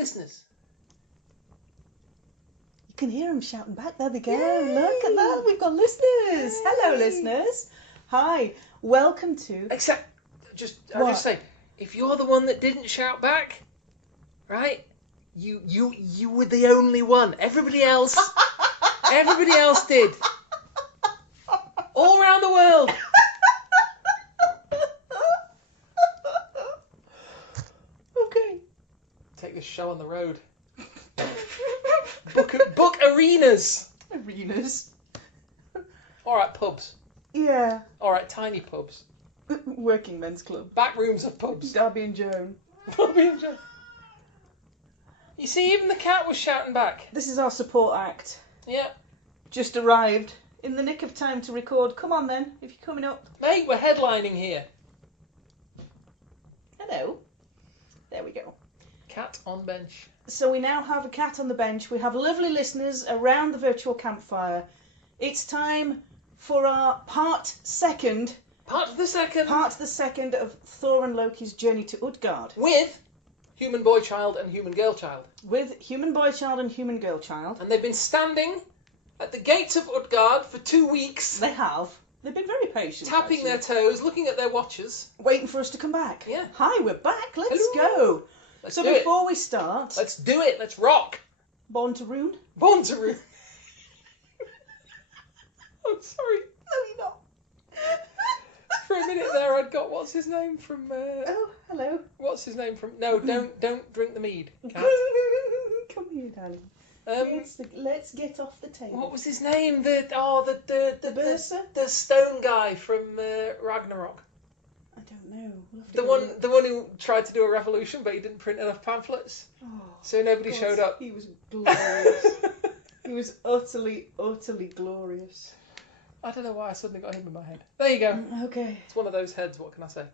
listeners. You can hear them shouting back. There they go. Yay! Look at that. We've got listeners. Yay! Hello, listeners. Hi. Welcome to... Except, I'll just say, if you're the one that didn't shout back, right? You were the only one. Everybody else did. All around the world. Okay. Take this show on the road. Book arenas. Arenas. All right, pubs. Yeah. All right, tiny pubs. Working men's club. Back rooms of pubs. Darby and Joan. You see, even the cat was shouting back. This is our support act. Yeah. Just arrived in the nick of time to record. Come on then, if you're coming up. Mate, we're headlining here. Hello. There we go. Cat on bench. So we now have a cat on the bench. We have lovely listeners around the virtual campfire. It's time for our part the second of Thor and Loki's journey to Utgard. With human boy child and human girl child. With human boy child and human girl child. And they've been standing at the gates of Utgard for 2 weeks. They have. They've been very patient. Tapping their toes, looking at their watches. Waiting for us to come back. Yeah. Hi, we're back. Let's Hello. go. Let's so do before we start... Let's do it. Let's rock. Born to Rune? Born to Rune. I'm sorry. No, you're not. For a minute there, I'd got what's his name from. Oh, hello. What's his name from? No, don't drink the mead, cat. Come here, darling. Let's get off the table. What was his name? The Berser? the stone guy from Ragnarok. I don't know. The one who tried to do a revolution, but he didn't print enough pamphlets, so nobody showed up. He was glorious. He was utterly glorious. I don't know why I suddenly got him in my head. There you go. Okay. It's one of those heads. What can I say?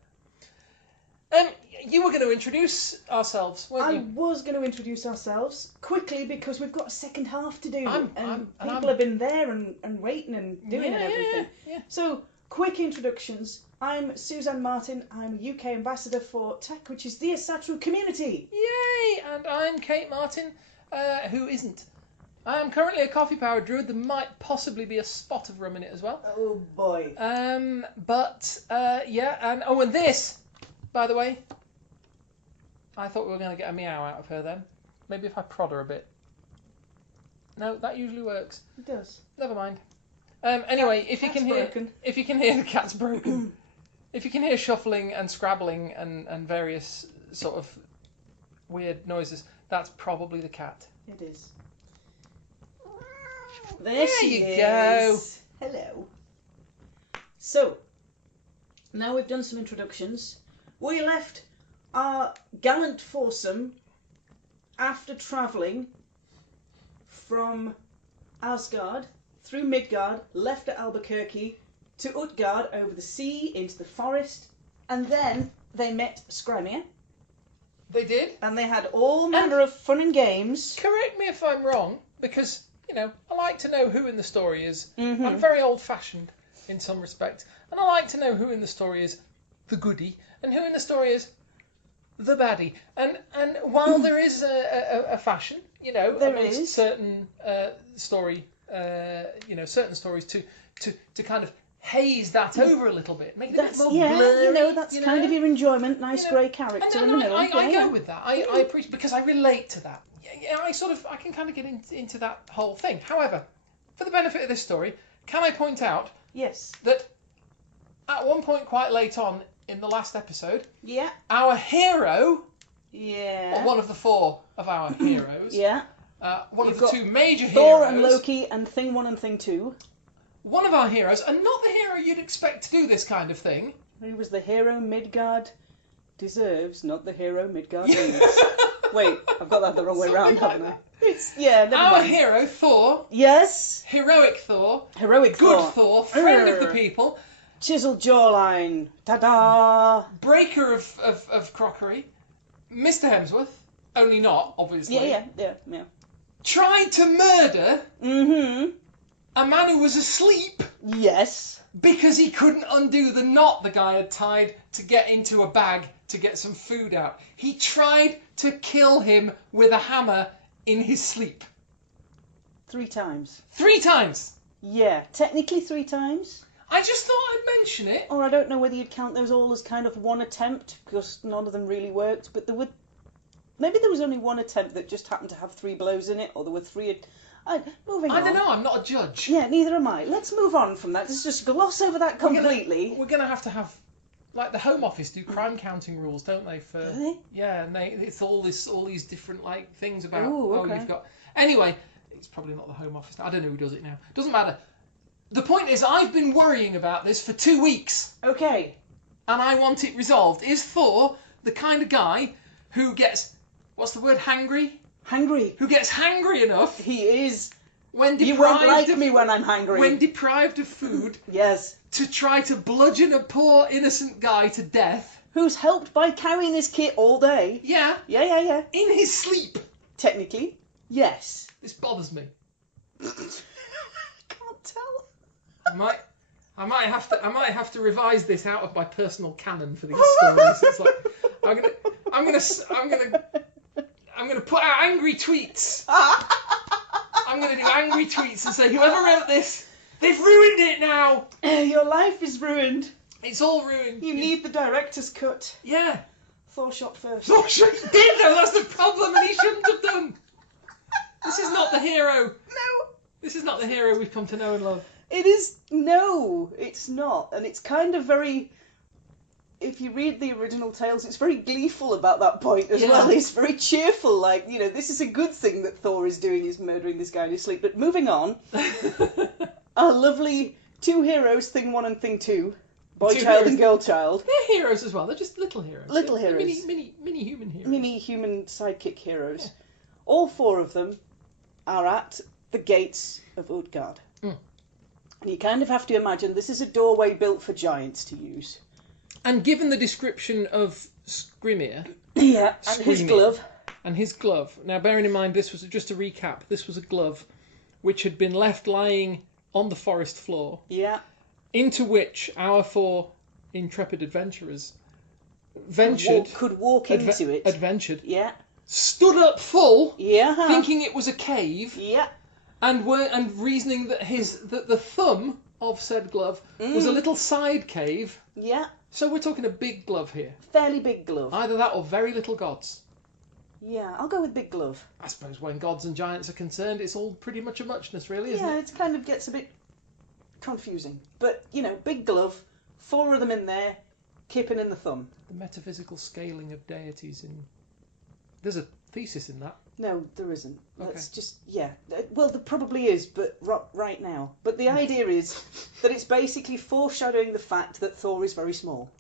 You were going to introduce ourselves, weren't you? I was going to introduce ourselves quickly because we've got a second half to do, people have been there and waiting and doing everything. Yeah. So, quick introductions. I'm Suzanne Martin. I'm a UK ambassador for Tech, which is the Asatru community. Yay! And I'm Kate Martin, who isn't. I am currently a coffee-powered druid. There might possibly be a spot of rum in it as well. Oh boy. And this, by the way, I thought we were going to get a meow out of her then. Maybe if I prod her a bit. No, that usually works. It does. Never mind. Anyway, if you can hear the cat's broken, if you can hear shuffling and scrabbling and various sort of weird noises, that's probably the cat. It is. There she you go. Hello. So, now we've done some introductions. We left our gallant foursome after travelling from Asgard through Midgard, left at Albuquerque to Utgard over the sea into the forest, and then they met Skrymir. They did. And they had all manner of fun and games. Correct me if I'm wrong, because, I like to know who in the story is. Mm-hmm. I'm very old-fashioned in some respects, and I like to know who in the story is the goodie and who in the story is the baddie. And while there is a fashion, amongst certain certain stories to kind of haze that over a little bit, make it a bit more blurry. That's kind of your enjoyment. Nice grey character in the middle. I go with that. I appreciate, because I relate to that. I can kind of get into that whole thing. However, for the benefit of this story, can I point out that at one point quite late on in the last episode, our hero, or one of the four of our heroes, one of the two major Thor heroes, and Loki and Thing 1 and Thing 2. One of our heroes, and not the hero you'd expect to do this kind of thing. He was the hero Midgard deserves, not the hero Midgard needs. Wait, I've got that the wrong way round, haven't I? Never mind. Hero, Thor. Yes. Heroic Thor. Heroic Good Thor. Thor. Friend of the people. Chiseled jawline. Ta-da! Breaker of crockery. Mr. Hemsworth. Only not, obviously. Yeah. Tried to murder a man who was asleep. Yes. Because he couldn't undo the knot the guy had tied to get into a bag to get some food out. He tried to kill him with a hammer in his sleep. 3 times. 3 times! Yeah, technically 3 times. I just thought I'd mention it. Or I don't know whether you'd count those all as kind of one attempt, because none of them really worked, but maybe there was only one attempt that just happened to have 3 blows in it, or there were 3... Moving on. I don't know, I'm not a judge. Yeah, neither am I. Let's move on from that. Let's just gloss over that completely. We're going to have, like the Home Office do crime counting rules, don't they? Really? Yeah, and it's all these different like things about, okay. You've got... Anyway, it's probably not the Home Office. I don't know who does it now. Doesn't matter. The point is, I've been worrying about this for 2 weeks. Okay. And I want it resolved. Is Thor the kind of guy who gets, what's the word, hangry? Hangry. Who gets hangry enough. He is. When you won't like me when I'm hangry. When deprived of food. Yes. To try to bludgeon a poor innocent guy to death. Who's helped by carrying his kit all day. Yeah. Yeah. In his sleep. Technically, yes. This bothers me. Can't tell. I might have to revise this out of my personal canon for these stories. It's like I'm gonna put out angry tweets. I'm gonna do angry tweets and say, whoever wrote this, they've ruined it now. Your life is ruined. It's all ruined. You need the director's cut. Yeah. Thor shot first. Thor shot did though. That's the problem, and he shouldn't have done. This is not the hero. No. This is not the hero we've come to know and love. It is... No, it's not. And it's kind of very... If you read the original tales, it's very gleeful about that point as well. It's very cheerful, like, this is a good thing that Thor is doing, is murdering this guy in his sleep. But moving on, our lovely 2 heroes, Thing 1 and Thing 2, boy child and girl child. They're heroes as well, they're just little heroes. Little heroes. Mini human heroes. Mini human sidekick heroes. Yeah. All 4 of them are at the gates of Utgard. And you kind of have to imagine this is a doorway built for giants to use. And given the description of Skrimir... Yeah, and his glove. And his glove. Now, bearing in mind, this was, just to recap, this was a glove which had been left lying on the forest floor. Yeah. Into which our 4 intrepid adventurers ventured... Could walk into it. Adventured. Yeah. Stood up full. Yeah. Thinking it was a cave. Yeah. And reasoning that the thumb of said glove was a little side cave. Yeah. So we're talking a big glove here. Fairly big glove. Either that or very little gods. Yeah, I'll go with big glove. I suppose when gods and giants are concerned, it's all pretty much a muchness, really, isn't it? Yeah, it kind of gets a bit confusing. But, big glove, 4 of them in there, keeping in the thumb. The metaphysical scaling of deities in... There's a thesis in that. No, there isn't. Okay. That's just, yeah. Well, there probably is, but right now. But the idea is that it's basically foreshadowing the fact that Thor is very small.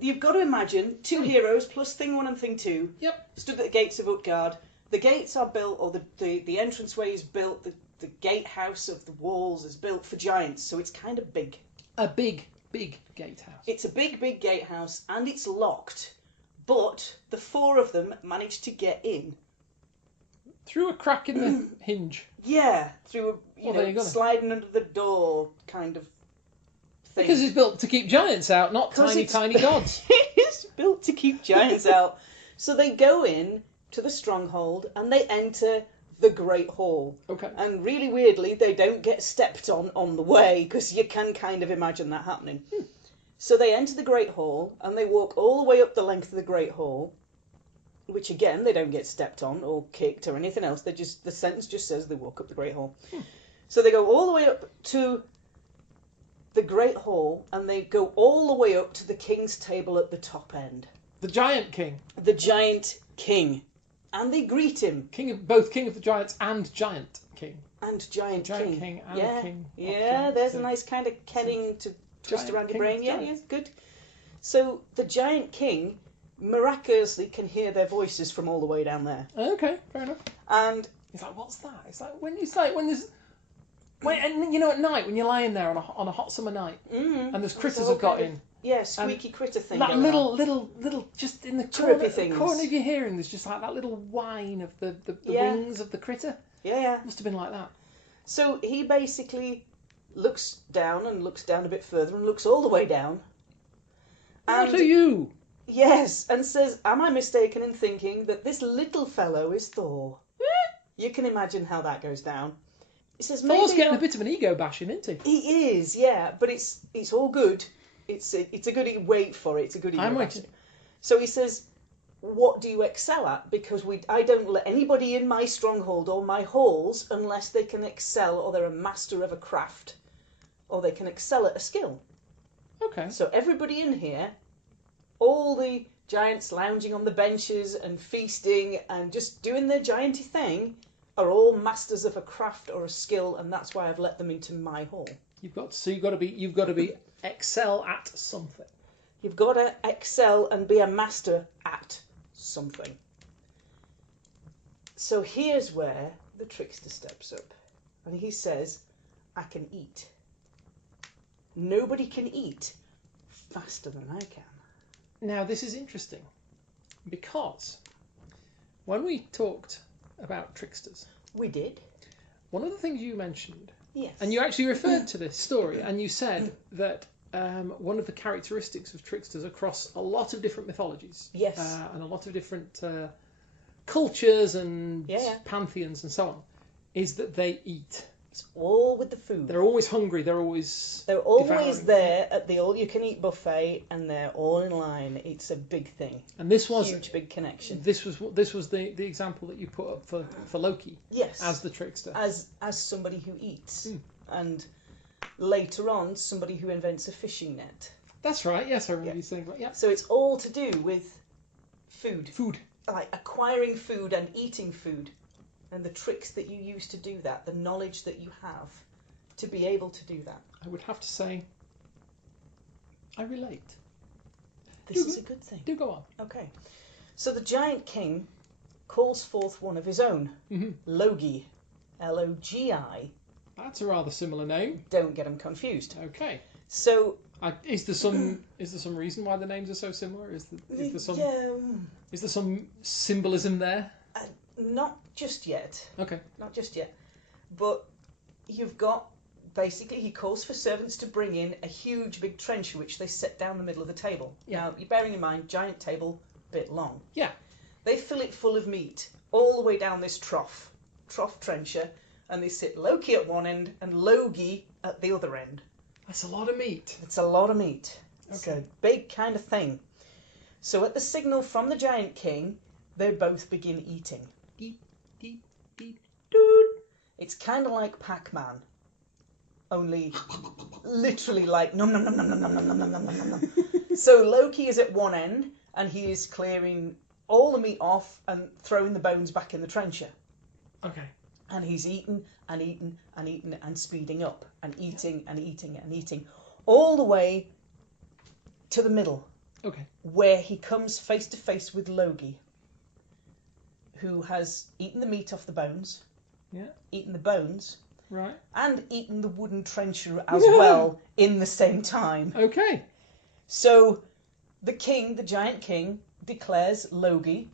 You've got to imagine 2 heroes plus Thing 1 and Thing 2 stood at the gates of Utgard. The gates are built, or the entranceway is built, the gatehouse of the walls is built for giants, so it's kind of big. A big gatehouse. It's a big gatehouse, and it's locked. But the 4 of them managed to get in. Through a crack in the hinge. Yeah, through sliding under the door kind of thing. Because it's built to keep giants out, not tiny gods. It's built to keep giants out. So they go in to the stronghold and they enter the Great Hall. Okay. And really weirdly, they don't get stepped on the way, because you can kind of imagine that happening. So they enter the Great Hall and they walk all the way up the length of the Great Hall. Which again, they don't get stepped on or kicked or anything else. The sentence just says they walk up the Great Hall. So they go all the way up to the Great Hall and they go all the way up to the king's table at the top end. The giant king. The giant king. And they greet him. Both king of the giants and giant king. And giant king. King and king. Yeah, there's a nice kind of kenning to twist around your brain. Yeah, good. So the giant king... miraculously can hear their voices from all the way down there. Okay, fair enough. And he's like, what's that? It's like when there's and at night when you're lying there on a hot summer night and there's critters have got in. Yeah, squeaky critter thing. That little just in the corner of your hearing, there's just like that little whine of the wings of the critter. Yeah. Must have been like that. So he basically looks down a bit further and looks all the way down. What are you? Yes, and says, am I mistaken in thinking that this little fellow is Thor? You can imagine how that goes down. He says, Thor's getting a bit of an ego bashing, isn't he? He is, yeah, but it's all good. It's a good wait for it. It's a good ego I'm bashing. waiting. So he says, what do you excel at? Because I don't let anybody in my stronghold or my halls unless they can excel or they're a master of a craft or they can excel at a skill. Okay. So everybody in here, all the giants lounging on the benches and feasting and just doing their gianty thing, are all masters of a craft or a skill, and that's why I've let them into my hall. You've got to be excel at something. You've got to excel and be a master at something. So here's where the trickster steps up, and he says, I can eat. Nobody can eat faster than I can. Now, this is interesting, because when we talked about tricksters... We did. One of the things you mentioned... Yes. And you actually referred to this story, and you said that one of the characteristics of tricksters across a lot of different mythologies... Yes. And a lot of different cultures and pantheons and so on, is that they eat. It's all with the food. They're always hungry. They're always devouring. There at the all-you-can-eat buffet, and they're all in line. It's a big thing. And this was huge, big connection. This was the example that you put up for Loki. Yes. As the trickster. As somebody who eats, and later on somebody who invents a fishing net. That's right. Yes, I remember you saying that. Yeah. So it's all to do with food. Food. Like acquiring food and eating food. And the tricks that you use to do that, the knowledge that you have to be able to do that. I would have to say, I relate. This is a good thing. Do go on. Okay. So the giant king calls forth one of his own, Logi, Logi. That's a rather similar name. Don't get them confused. Okay. So is there some reason why the names are so similar? Is there some symbolism there? Not just yet. Okay. Not just yet. But you've got, basically, he calls for servants to bring in a huge big trencher which they set down the middle of the table. Yeah. Now, you're bearing in mind, giant table, bit long. Yeah. They fill it full of meat all the way down this trough trencher, and they sit Loki at one end and Logi at the other end. That's a lot of meat. It's a lot of meat. Okay. It's a big kind of thing. So at the signal from the giant king, they both begin eating. Eat, eat, eat. It's kind of like Pac-Man, only literally like nom nom nom nom nom nom nom nom nom nom nom nom. So Loki is at one end, and he is clearing all the meat off and throwing the bones back in the trencher. Okay. And he's eating and eating and eating and speeding up and eating and eating and eating, all the way to the middle. Okay. Where he comes face to face with Logi, who has eaten the meat off the bones, eaten the bones, right, and eaten the wooden trencher as well in the same time. Okay. So the giant king, declares Logi,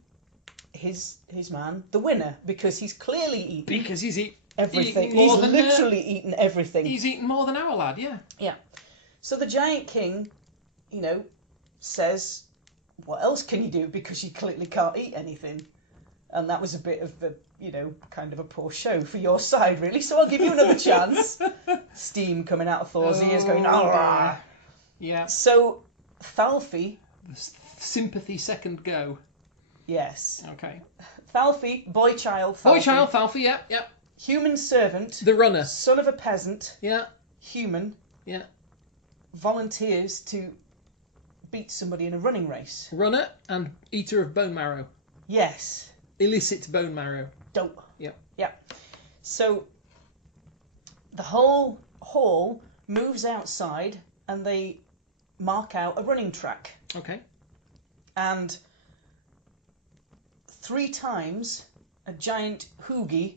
his man, the winner, because he's clearly eaten. Because he's eaten everything. He's literally eaten everything. He's eaten more than our lad, yeah. Yeah. So the giant king, says, what else can you do? Because you clearly can't eat anything. And that was a bit of a, kind of a poor show for your side, really. So I'll give you another chance. Steam coming out of Thor's ears going, ah. Yeah. So Thalfi. The sympathy second go. Yes. Okay. Thalfi, boy child Thalfi. Boy child Thalfi, yeah. Human servant. The runner. Son of a peasant. Yeah. Human. Yeah. Volunteers to beat somebody in a running race. Runner and eater of bone marrow. Yes. Illicit bone marrow. Dope. Yeah. Yeah. So the whole hall moves outside and they mark out a running track. Okay. And 3 times a giant Hugi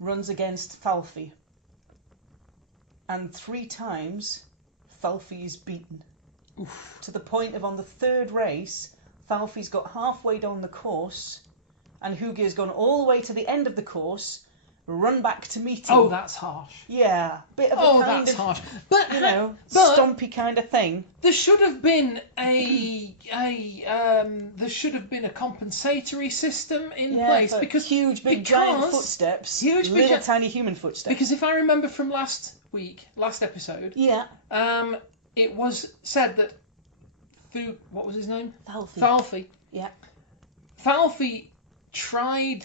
runs against Thalfi. And 3 times Thalfi is beaten. Oof. To the point of on the 3rd race, Thalfi's got halfway down the course and Hugi has gone all the way to the end of the course run back to meet him. Oh, that's harsh. Yeah, bit of a Oh, kind that's of, harsh. But but stompy kind of thing. there should have been there should have been a compensatory system in place because huge big giant footsteps, tiny human footsteps. Because if I remember from last episode, it was said that what was his name? Thalfi. Yeah. Thalfi tried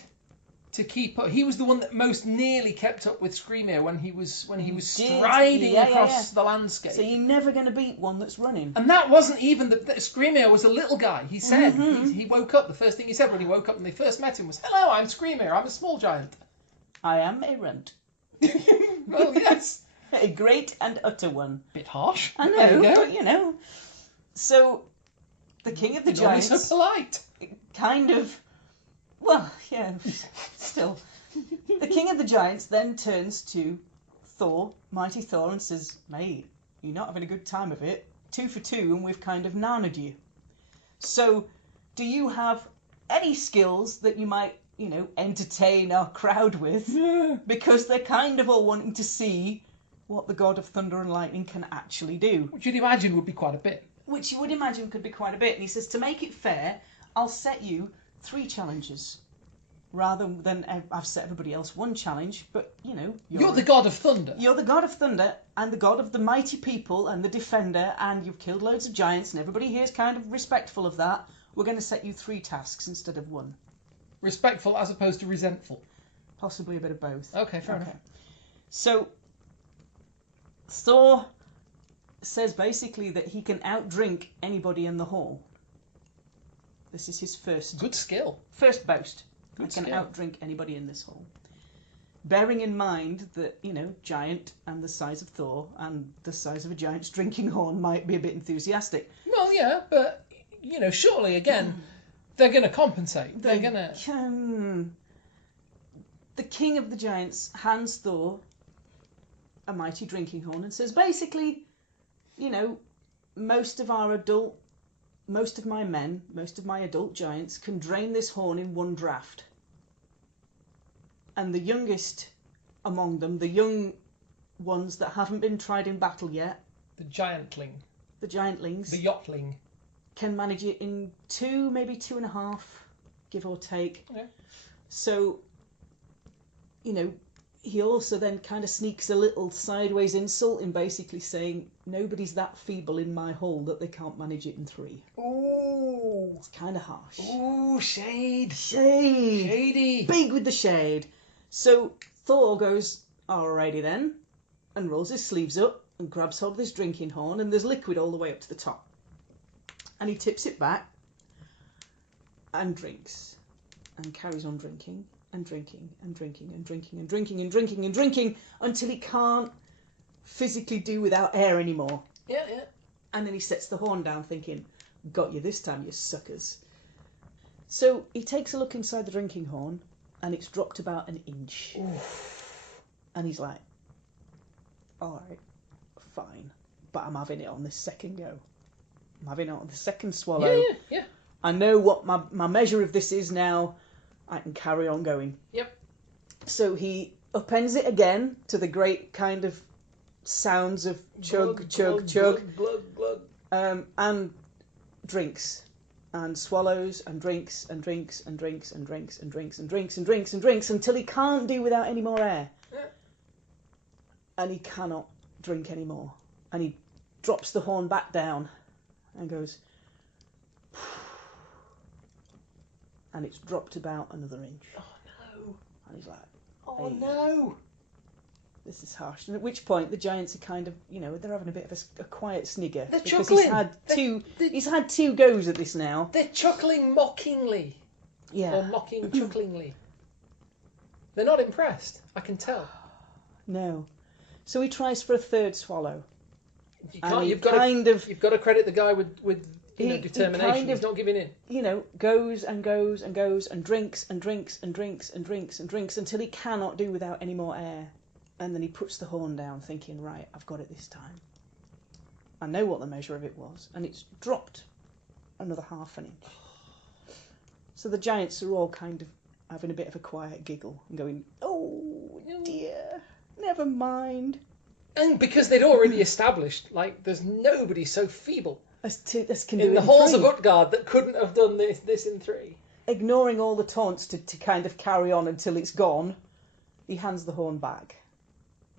to keep up. He was the one that most nearly kept up with Screamir when he was striding across the landscape. So you're never going to beat one that's running. And that wasn't even Screamir was a little guy. He said he woke up. The first thing he said when he woke up when they first met him was, "Hello, I'm Screamir. I'm a small giant. I am a runt." Well, yes, a great and utter one. Bit harsh. I know, but So the king of the giants. So polite. Kind of. Well, yeah, still. The king of the giants then turns to Thor, mighty Thor, and says, "Mate, you're not having a good time of it. 2 for 2, and we've kind of nannered you. So, do you have any skills that you might, entertain our crowd with?" Because they're kind of all wanting to see what the god of thunder and lightning can actually do. Which you'd imagine would be quite a bit. Which you would imagine could be quite a bit. And he says, to make it fair, I'll set you 3 challenges. Rather than I've set everybody else 1 challenge, but, You're the god of thunder. You're the god of thunder and the god of the mighty people and the defender, and you've killed loads of giants, and everybody here is kind of respectful of that. We're going to set you 3 tasks instead of 1. Respectful as opposed to resentful. Possibly a bit of both. Okay, fair enough. So, Thor says basically that he can outdrink anybody in the hall. This is his first... Good skill. First boast. I can outdrink anybody in this hall. Bearing in mind that, giant and the size of Thor and the size of a giant's drinking horn might be a bit enthusiastic. Well, yeah, but, surely, again, they're going to compensate. They're going to... The king of the giants hands Thor a mighty drinking horn and says, basically, most of my adult giants can drain this horn in 1 draught. And the youngest among them, the young ones that haven't been tried in battle yet, the giantlings, the yachtling, can manage it in 2, maybe 2.5, give or take. Okay. So, he also then kind of sneaks a little sideways insult in basically saying, nobody's that feeble in my hall that they can't manage it in 3. Ooh. It's kind of harsh. Ooh, shade. Shady. Big with the shade. So Thor goes, alrighty then, and rolls his sleeves up and grabs hold of his drinking horn, and there's liquid all the way up to the top. And he tips it back and drinks and carries on drinking. And drinking and drinking and drinking and drinking and drinking and drinking until he can't physically do without air anymore. Yeah. And then he sets the horn down thinking, got you this time, you suckers. So he takes a look inside the drinking horn and it's dropped about 1 inch. Oof. And he's like, alright, fine. But I'm having it on this second go. I'm having it on the second swallow. Yeah. I know what my measure of this is now. I can carry on going. Yep. So he upends it again to the great kind of sounds of chug, chug, chug. And drinks. And swallows and drinks and drinks and drinks and drinks and drinks and drinks and drinks and drinks until he can't do without any more air. And he cannot drink anymore. And he drops the horn back down and goes... And it's dropped about another inch. Oh no. And he's like, oh no. This is harsh. And at which point the giants are kind of, they're having a bit of a quiet snigger. They're because chuckling. He's had 2 goes at this now. They're chuckling mockingly. Yeah. Or mocking chucklingly. They're not impressed. I can tell. No. So he tries for a 3rd swallow. You can't, you've got to credit the guy with determination. He's not giving in. Goes and goes and goes and drinks and drinks and drinks and drinks and drinks until he cannot do without any more air. And then he puts the horn down thinking, right, I've got it this time. I know what the measure of it was. And it's dropped another 1/2 inch. So the giants are all kind of having a bit of a quiet giggle and going, oh, dear, never mind. And because they'd already established, like, there's nobody so feeble As can in do the it halls in of 3. Utgard that couldn't have done this in 3. Ignoring all the taunts to kind of carry on until it's gone, he hands the horn back.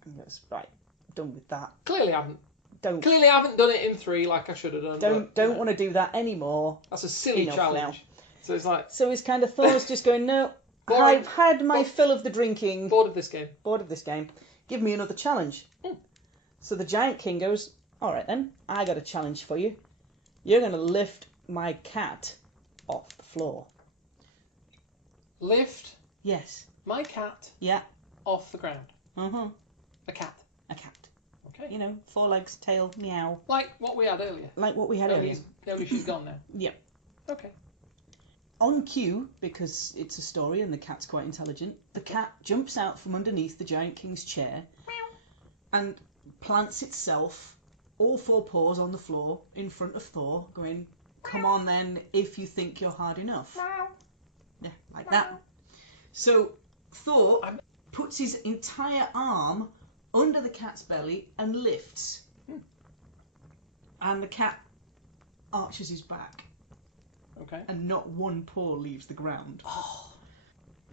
And goes, right, done with that. Clearly I haven't done it in 3 like I should have done. Don't want to do that anymore. That's a silly challenge. Now. So it's like... So he's kind of Thor's just going, no, I've had my fill of the drinking. Bored of this game. Give me another challenge. So the Giant King goes, all right then, I got a challenge for you. You're going to lift my cat off the floor. Lift? Yes. My cat? Yeah. Off the ground? Uh-huh. A cat? A cat. Okay. You know, 4 legs, tail, meow. Like what we had earlier? Only she's gone now. Yep. Okay. On cue, because it's a story and the cat's quite intelligent, the cat jumps out from underneath the Giant King's chair and plants itself, all 4 paws on the floor, in front of Thor, going, come on then, if you think you're hard enough. Yeah, like that. So Thor puts his entire arm under the cat's belly and lifts. And the cat arches his back. Okay. And not 1 paw leaves the ground. Oh.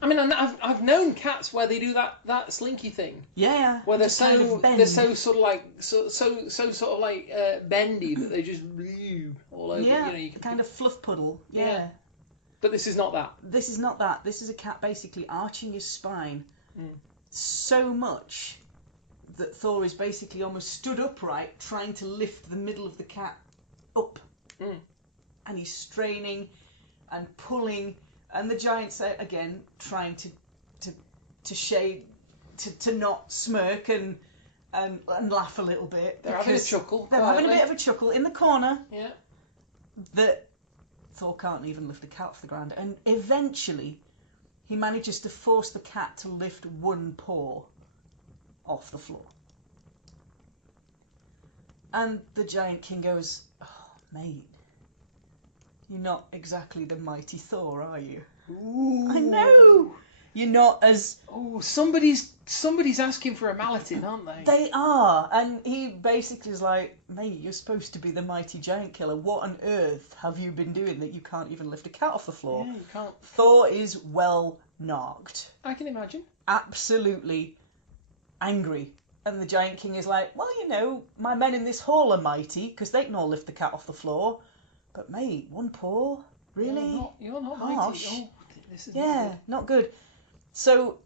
I mean, I've known cats where they do that slinky thing. Yeah. Where they're so sort of like so sort of like bendy that they just all over. Yeah. You know, you can kind of fluff puddle. Yeah. But this is not that. This is not that. This is a cat basically arching his spine so much that Thor is basically almost stood upright, trying to lift the middle of the cat up. And he's straining and pulling, and the giants are again trying to shade, to not smirk and laugh a little bit. They're having a chuckle. They're having a bit of a chuckle in the corner. Yeah. That Thor can't even lift the cat off the ground, and eventually he manages to force the cat to lift 1 paw off the floor. And the Giant King goes, oh, mate, you're not exactly the mighty Thor, are you? Ooh. I know! You're not as... Oh, somebody's asking for a malleting, aren't they? They are! And he basically is like, mate, you're supposed to be the mighty giant killer. What on earth have you been doing that you can't even lift a cat off the floor? Yeah, you can't. Thor is well knocked. I can imagine. Absolutely angry. And the Giant King is like, well, you know, my men in this hall are mighty, because they can all lift the cat off the floor. But mate, 1 paw? Really? You're not Harsh. mighty. Oh, this is not good. So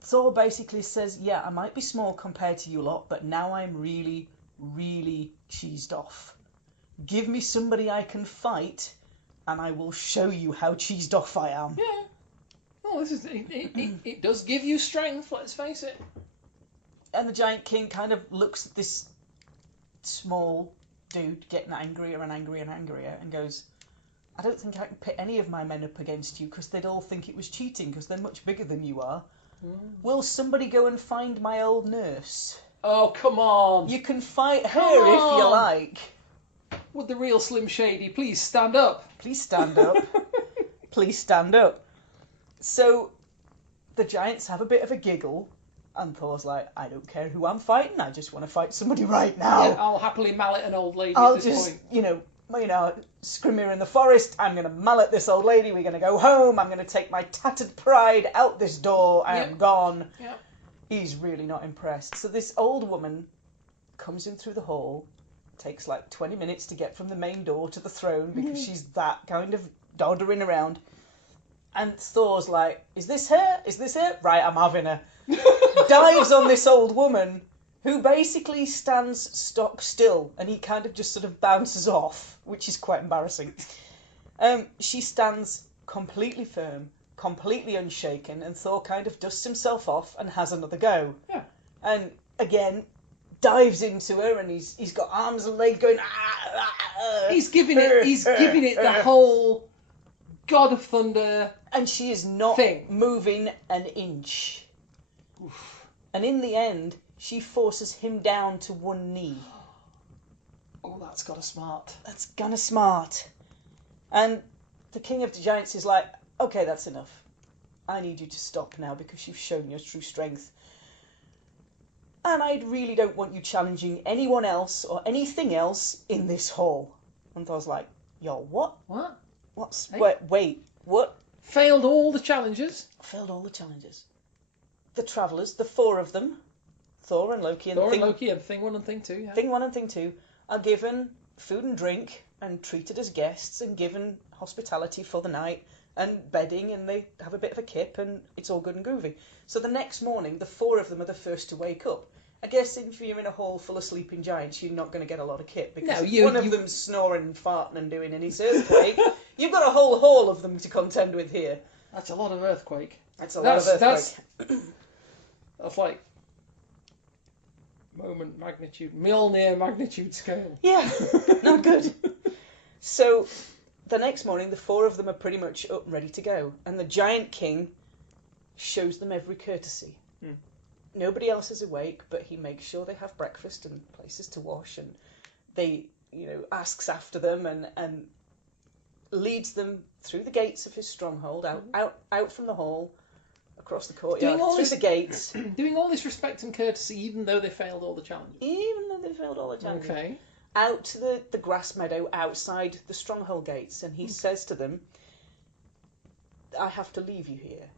Thor basically says, yeah, I might be small compared to you lot, but now I'm really, really cheesed off. Give me somebody I can fight, and I will show you how cheesed off I am. Yeah. Well, this is it does give you strength, let's face it. And the Giant King kind of looks at this small dude getting angrier and angrier and angrier and goes, I don't think I can pit any of my men up against you because they'd all think it was cheating because they're much bigger than you are. Will somebody go and find my old nurse? Oh, come on. You can fight her if you like. Would the real Slim Shady please stand up? Please stand up. Please stand up. So the giants have a bit of a giggle. And Thor's like, I don't care who I'm fighting, I just want to fight somebody right now. Yeah, I'll happily mallet an old lady I'll at this just, point. scrim here in the forest, I'm going to mallet this old lady, we're going to go home, I'm going to take my tattered pride out this door, I am gone. Yep. He's really not impressed. So this old woman comes in through the hall, takes like 20 minutes to get from the main door to the throne because she's that kind of doddering around. And Thor's like, is this her? Is this her? Right, I'm having her. Dives on this old woman who basically stands stock still and he kind of just sort of bounces off, which is quite embarrassing. She stands completely firm, completely unshaken, and Thor kind of dusts himself off and has another go. Yeah. And again, dives into her and he's got arms and legs going, He's giving it the whole God of Thunder. And she is not moving an inch. Oof. And in the end, she forces him down to 1 knee. Oh, that's got a smart. That's gonna smart. And the King of the Giants is like, okay, that's enough. I need you to stop now because you've shown your true strength. And I really don't want you challenging anyone else or anything else in this hall. And Thor's like, yo, what? What? Hey? Wait, what? Failed all the challenges? Failed all the challenges. The travellers, the 4 of them, Thor and Loki and Thing 1 and Thing 2, yeah. Thing 1 and Thing 2 are given food and drink and treated as guests and given hospitality for the night and bedding, and they have a bit of a kip and it's all good and groovy. So the next morning, the 4 of them are the first to wake up. I guess if you're in a hall full of sleeping giants, you're not going to get a lot of kip because one of them's snoring and farting and doing an earthquake. You've got a whole hall of them to contend with here. That's a lot of earthquake. That's a lot of earthquake. That's like moment magnitude, Mjolnir magnitude scale. Yeah, not good. So the next morning, the 4 of them are pretty much up and ready to go, and the Giant King shows them every courtesy. Nobody else is awake, but he makes sure they have breakfast and places to wash, and they, asks after them and leads them through the gates of his stronghold, out from the hall, across the courtyard, through the gates. Doing all this respect and courtesy, even though they failed all the challenges. Okay. Out to the grass meadow outside the stronghold gates, and he says to them, I have to leave you here.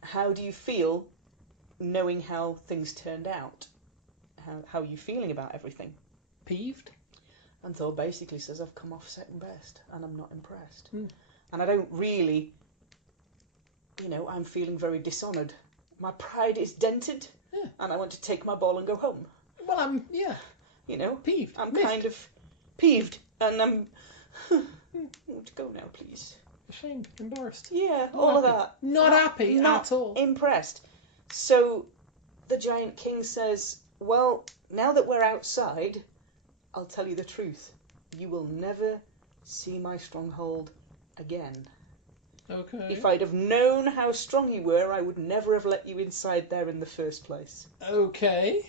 How do you feel knowing how things turned out? How are you feeling about everything? Peeved? And Thor basically says, I've come off second best, and I'm not impressed. And I don't really, I'm feeling very dishonoured. My pride is dented, and I want to take my ball and go home. Well, I'm peeved. I'm kind of peeved, and I'm... I want to go now, please. Ashamed, embarrassed. Yeah, all of that. Not happy at all. Impressed. So the Giant King says, well, now that we're outside, I'll tell you the truth. You will never see my stronghold again. Okay. If I'd have known how strong you were, I would never have let you inside there in the first place. Okay.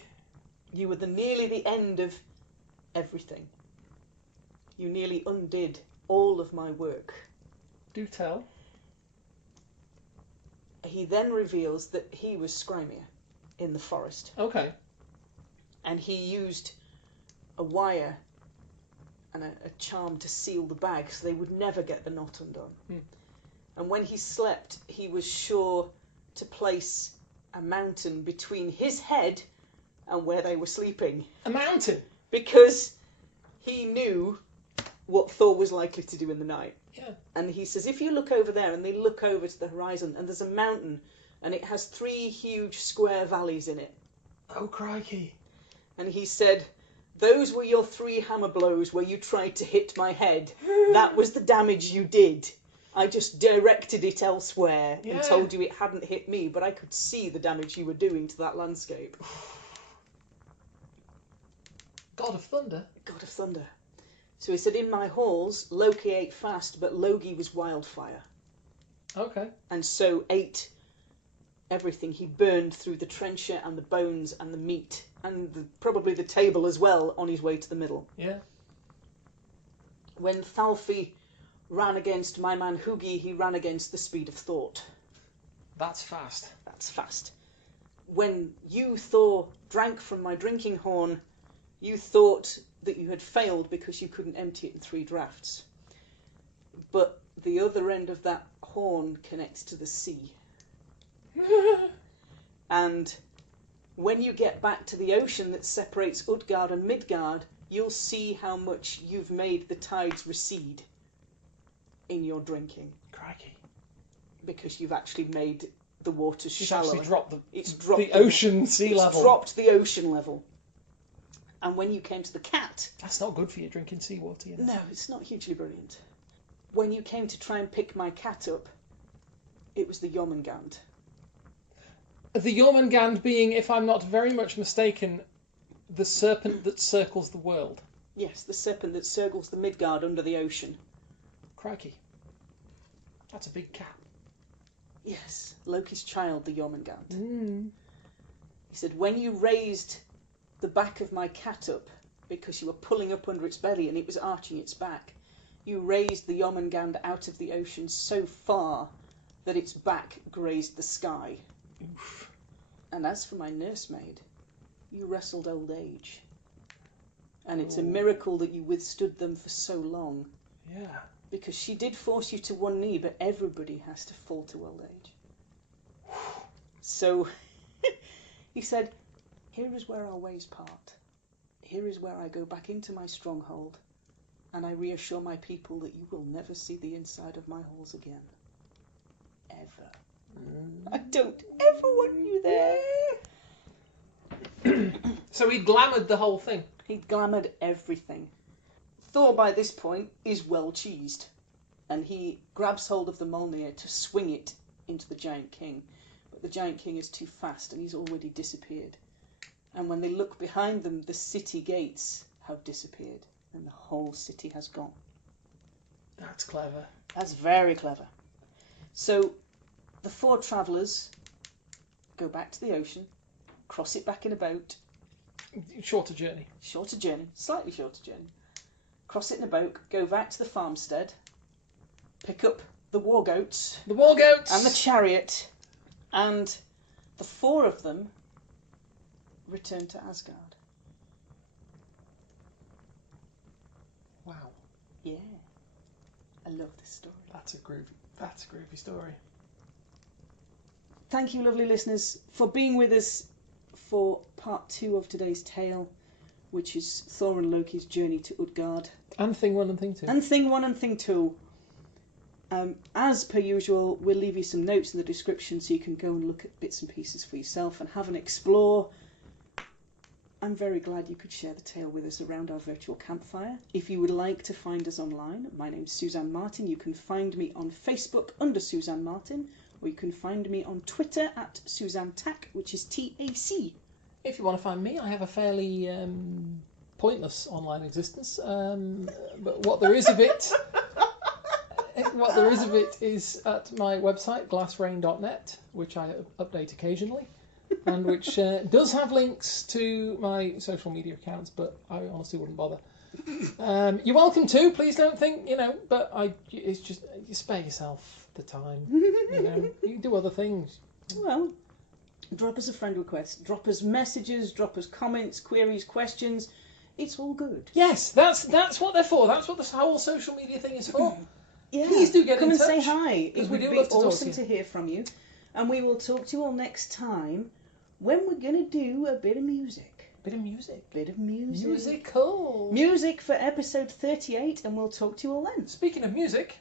You were nearly the end of everything. You nearly undid all of my work. Do tell. He then reveals that he was Skrymir in the forest. Okay. And he used a wire and a charm to seal the bag so they would never get the knot undone. And when he slept, he was sure to place a mountain between his head and where they were sleeping. A mountain? Because he knew what Thor was likely to do in the night. Yeah. And he says, if you look over there, and they look over to the horizon, and there's a mountain, and it has 3 huge square valleys in it. Oh, crikey. And he said, those were your 3 hammer blows where you tried to hit my head. That was the damage you did. I just directed it elsewhere and told you it hadn't hit me, but I could see the damage you were doing to that landscape. God of Thunder? God of Thunder. So he said, in my halls, Loki ate fast, but Logi was wildfire. Okay. And so ate everything. He burned through the trencher and the bones and the meat, and probably the table as well, on his way to the middle. Yeah. When Thalfi ran against my man Hugi, he ran against the speed of thought. That's fast. That's fast. When you, Thor, drank from my drinking horn, you thought that you had failed because you couldn't empty it in 3 drafts. But the other end of that horn connects to the sea. And when you get back to the ocean that separates Utgard and Midgard, you'll see how much you've made the tides recede in your drinking. Crikey. Because you've actually made the waters shallower. It's dropped the ocean sea level. It's dropped the ocean level. And when you came to the cat... That's not good for you, drinking seawater, you know. No, it's not hugely brilliant. When you came to try and pick my cat up, it was the Jormungand. The Jormungand being, if I'm not very much mistaken, the serpent that circles the world. Yes, the serpent that circles the Midgard under the ocean. Crikey. That's a big cat. Yes, Loki's child, the Jormungand. He said, when you raised the back of my cat up, because you were pulling up under its belly and it was arching its back, you raised the Jormungand out of the ocean so far that its back grazed the sky. Oof. And as for my nursemaid, you wrestled old age. And it's a miracle that you withstood them for so long. Yeah. Because she did force you to one knee, but everybody has to fall to old age. So he said, here is where our ways part. Here is where I go back into my stronghold, and I reassure my people that you will never see the inside of my halls again. Ever. I don't ever want you there. So he glamoured the whole thing. He glamoured everything. Thor, by this point, is well cheesed, and he grabs hold of the Mjolnir to swing it into the Giant King. But the Giant King is too fast, and he's already disappeared. And when they look behind them, the city gates have disappeared, and the whole city has gone. That's clever. That's very clever. So the 4 travellers go back to the ocean, cross it back in a boat. Shorter journey. Shorter journey, slightly shorter journey. Cross it in a boat, go back to the farmstead, pick up the war goats. The war goats! And the chariot, and the 4 of them return to Asgard. Wow. Yeah. I love this story. That's a groovy story. Thank you, lovely listeners, for being with us for part 2 of today's tale, which is Thor and Loki's journey to Utgard. And Thing 1 and Thing 2. And Thing 1 and Thing 2. As per usual, we'll leave you some notes in the description so you can go and look at bits and pieces for yourself and have an explore. I'm very glad you could share the tale with us around our virtual campfire. If you would like to find us online, my name's Suzanne Martin. You can find me on Facebook under Suzanne Martin, or you can find me on Twitter at Suzanne Tack, which is TAC. If you want to find me, I have a fairly pointless online existence, but what there is of it, is at my website glassrain.net, which I update occasionally, and which does have links to my social media accounts, but I honestly wouldn't bother. You're welcome to. Please don't think, but it's just, you spare yourself the time. You can do other things. Well, drop us a friend request. Drop us messages. Drop us comments, queries, questions. It's all good. Yes, that's what they're for. That's what this whole social media thing is for. Yeah. Please do get Come in touch. Come and say hi. It would be awesome to hear from you. And we will talk to you all next time when we're going to do a bit of music. Bit of music. Musical. Musical. Music for episode 38, and we'll talk to you all then. Speaking of music,